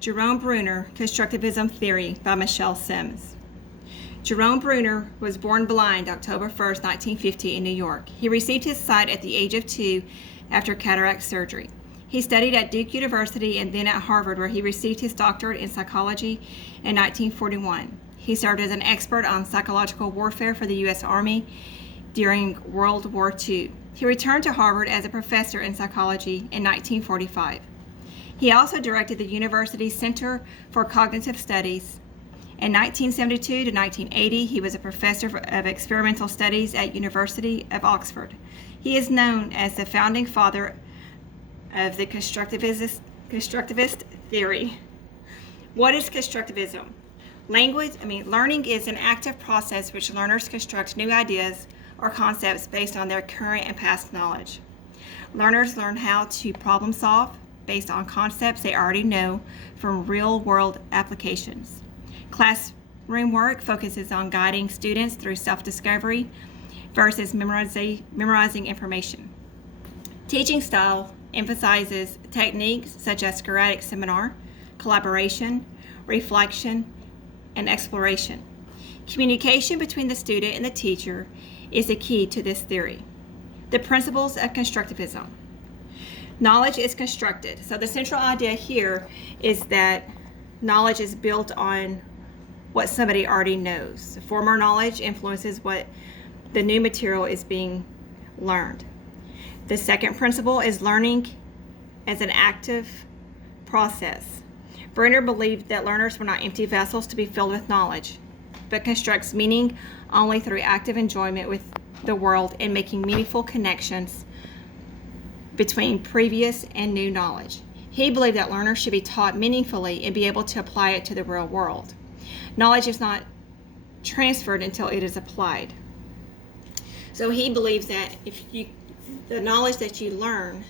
Jerome Bruner, Constructivism Theory by Michelle Sims. Jerome Bruner was born blind October 1st, 1950 in New York. He received his sight at the age of 2 after cataract surgery. He studied at Duke University and then at Harvard, where he received his doctorate in psychology in 1941. He served as an expert on psychological warfare for the U.S. Army during World War II. He returned to Harvard as a professor in psychology in 1945. He also directed the university's Center for Cognitive Studies. In 1972 to 1980, he was a professor of experimental studies at University of Oxford. He is known as the founding father of the Constructivist Theory. What is constructivism? Learning is an active process which learners construct new ideas or concepts based on their current and past knowledge. Learners learn how to problem solve based on concepts they already know from real-world applications. Classroom work focuses on guiding students through self-discovery versus memorizing information. Teaching style emphasizes techniques such as sporadic seminar, collaboration, reflection, and exploration. Communication between the student and the teacher is the key to this theory. The principles of constructivism. Knowledge is constructed. So the central idea here is that knowledge is built on what somebody already knows. The former knowledge influences what the new material is being learned. The second principle is learning as an active process. Bruner believed that learners were not empty vessels to be filled with knowledge, but constructs meaning only through active enjoyment with the world and making meaningful connections between previous and new knowledge. He believed that learners should be taught meaningfully and be able to apply it to the real world. Knowledge is not transferred until it is applied. So he believes that the knowledge that you learn,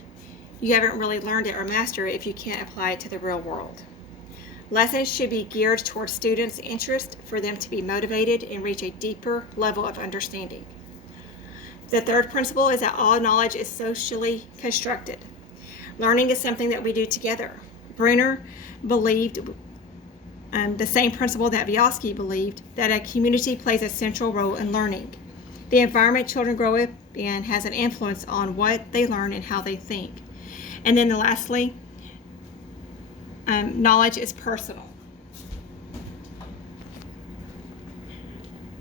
you haven't really learned it or mastered it if you can't apply it to the real world. Lessons should be geared towards students' interest for them to be motivated and reach a deeper level of understanding. The third principle is that all knowledge is socially constructed. Learning is something that we do together. Bruner believed the same principle that Vygotsky believed, that a community plays a central role in learning. The environment children grow up in has an influence on what they learn and how they think. And then lastly, knowledge is personal.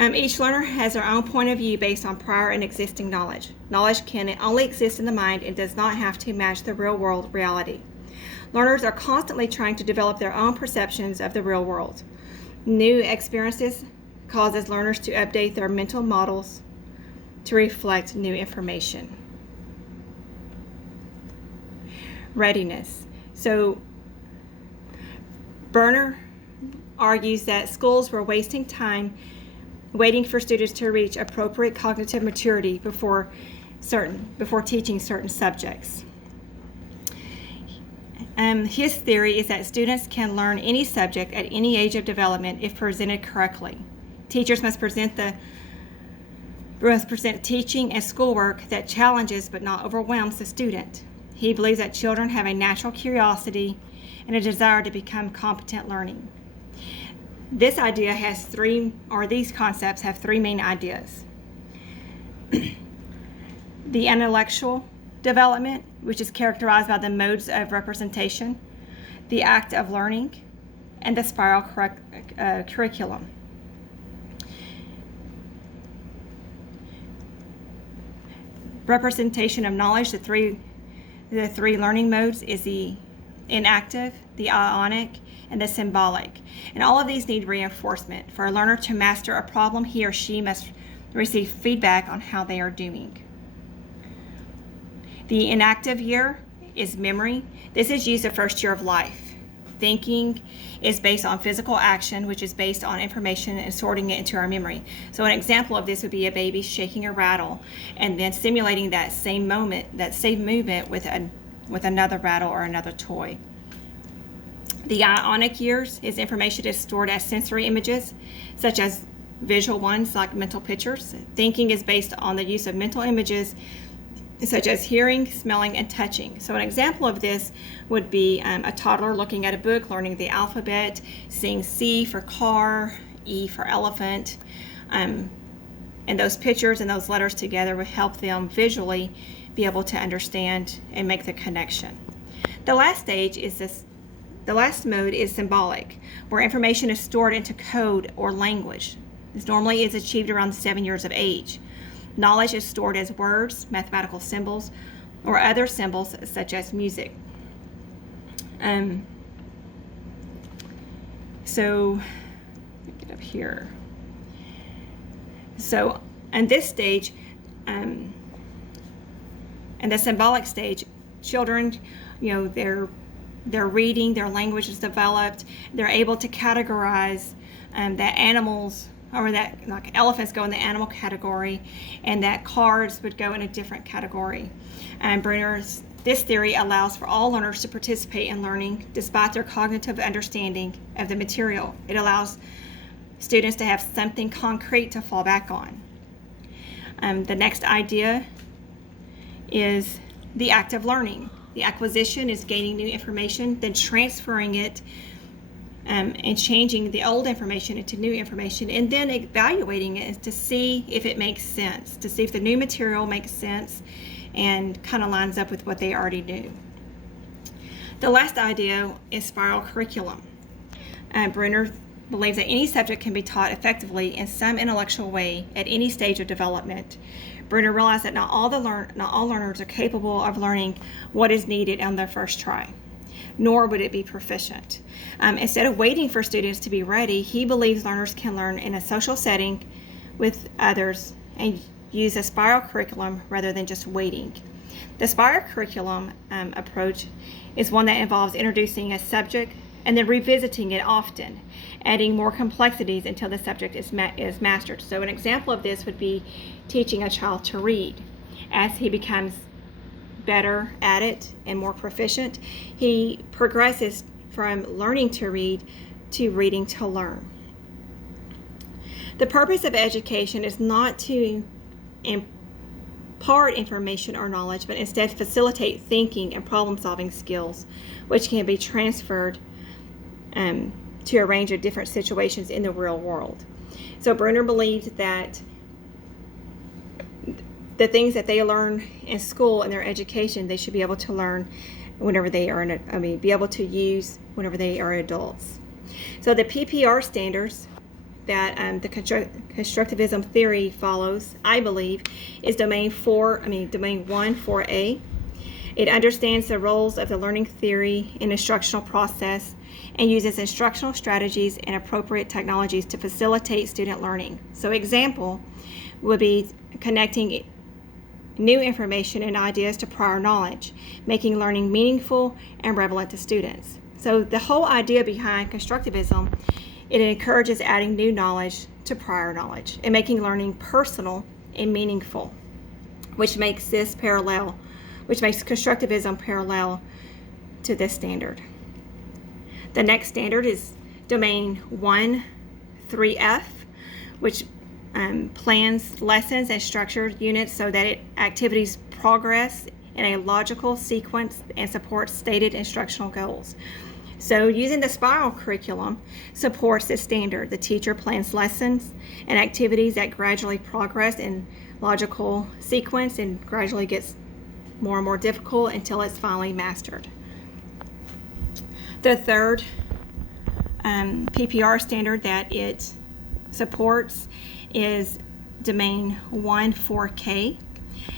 Each learner has their own point of view based on prior and existing knowledge. Knowledge can only exist in the mind and does not have to match the real world reality. Learners are constantly trying to develop their own perceptions of the real world. New experiences causes learners to update their mental models to reflect new information. Readiness. So Bruner argues that schools were wasting time waiting for students to reach appropriate cognitive maturity before teaching certain subjects. His theory is that students can learn any subject at any age of development if presented correctly. Teachers must present teaching and schoolwork that challenges but not overwhelms the student. He believes that children have a natural curiosity and a desire to become competent learning. This idea these concepts have three main ideas. The intellectual development, which is characterized by the modes of representation, the act of learning, and the spiral curriculum. Representation of knowledge, the three learning modes is the inactive, the ionic, and the symbolic. And all of these need reinforcement. For a learner to master a problem, he or she must receive feedback on how they are doing. The inactive year is memory. This is used the first year of life. Thinking is based on physical action, which is based on information and sorting it into our memory. So an example of this would be a baby shaking a rattle and then simulating that same movement with another rattle or another toy. The ionic years is information is stored as sensory images, such as visual ones like mental pictures. Thinking is based on the use of mental images such as hearing, smelling, and touching. So an example of this would be a toddler looking at a book, learning the alphabet, seeing C for car, E for elephant, and those pictures and those letters together would help them visually be able to understand and make the connection. The last mode is symbolic, where information is stored into code or language. This normally is achieved around 7 years of age. Knowledge is stored as words, mathematical symbols, or other symbols such as music. So, get up here. So, in this stage, in the symbolic stage, children, they're reading, their language is developed, they're able to categorize that animals, or that like elephants go in the animal category, and that cars would go in a different category. Bruner's this theory allows for all learners to participate in learning despite their cognitive understanding of the material. It allows students to have something concrete to fall back on. The next idea is the act of learning. The acquisition is gaining new information, then transferring it and changing the old information into new information, and then evaluating it to see if it makes sense, to see if the new material makes sense and kind of lines up with what they already knew. The last idea is spiral curriculum. Bruner believes that any subject can be taught effectively in some intellectual way at any stage of development. Bruner realized that not all learners are capable of learning what is needed on their first try, nor would it be proficient. Instead of waiting for students to be ready, he believes learners can learn in a social setting with others and use a spiral curriculum rather than just waiting. The spiral curriculum approach is one that involves introducing a subject and then revisiting it often, adding more complexities until the subject is mastered. So an example of this would be teaching a child to read. As he becomes better at it and more proficient, he progresses from learning to read to reading to learn. The purpose of education is not to impart information or knowledge, but instead facilitate thinking and problem-solving skills, which can be transferred to a range of different situations in the real world. So Bruner believed that the things that they learn in school and their education, they should be able to learn whenever they are be able to use whenever they are adults. So the PPR standards that the constructivism theory follows, I believe, is domain 1, 4A. It understands the roles of the learning theory in instructional process and uses instructional strategies and appropriate technologies to facilitate student learning. So example would be connecting new information and ideas to prior knowledge, making learning meaningful and relevant to students. So the whole idea behind constructivism, it encourages adding new knowledge to prior knowledge and making learning personal and meaningful, which makes constructivism parallel to this standard. The next standard is domain 1, 3F, which plans lessons and structured units so that activities progress in a logical sequence and supports stated instructional goals. So using the spiral curriculum supports this standard. The teacher plans lessons and activities that gradually progress in logical sequence and gradually gets more and more difficult until it's finally mastered. The third PPR standard that it supports is domain 1, 4K.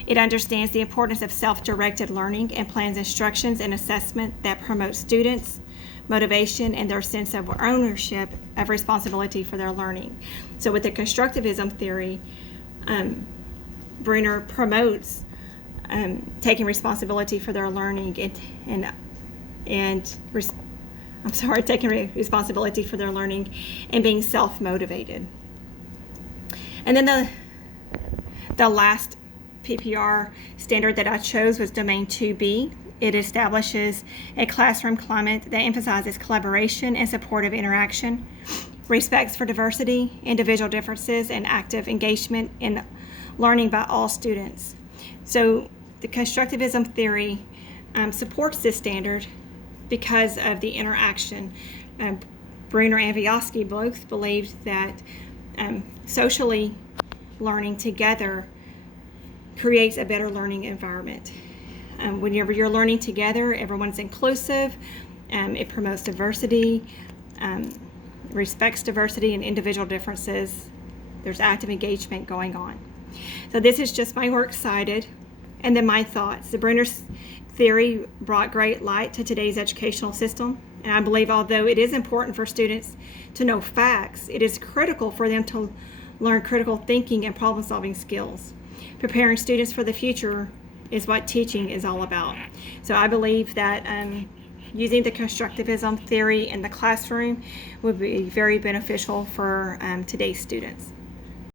It understands the importance of self-directed learning and plans instructions and assessment that promote students' motivation and their sense of ownership of responsibility for their learning. So with the constructivism theory, Bruner promotes taking responsibility for their learning taking responsibility for their learning and being self-motivated. And then the last PPR standard that I chose was domain 2B. It establishes a classroom climate that emphasizes collaboration and supportive interaction, respects for diversity, individual differences, and active engagement in learning by all students. So The Constructivism theory supports this standard because of the interaction. Bruner and Vygotsky both believed that socially learning together creates a better learning environment. Whenever you're learning together, everyone's inclusive, it promotes diversity, respects diversity and individual differences. There's active engagement going on. So this is just my works cited, and then my thoughts. The Bruner's theory brought great light to today's educational system, and I believe although it is important for students to know facts, it is critical for them to learn critical thinking and problem-solving skills. Preparing students for the future is what teaching is all about. So I believe that using the constructivism theory in the classroom would be very beneficial for today's students.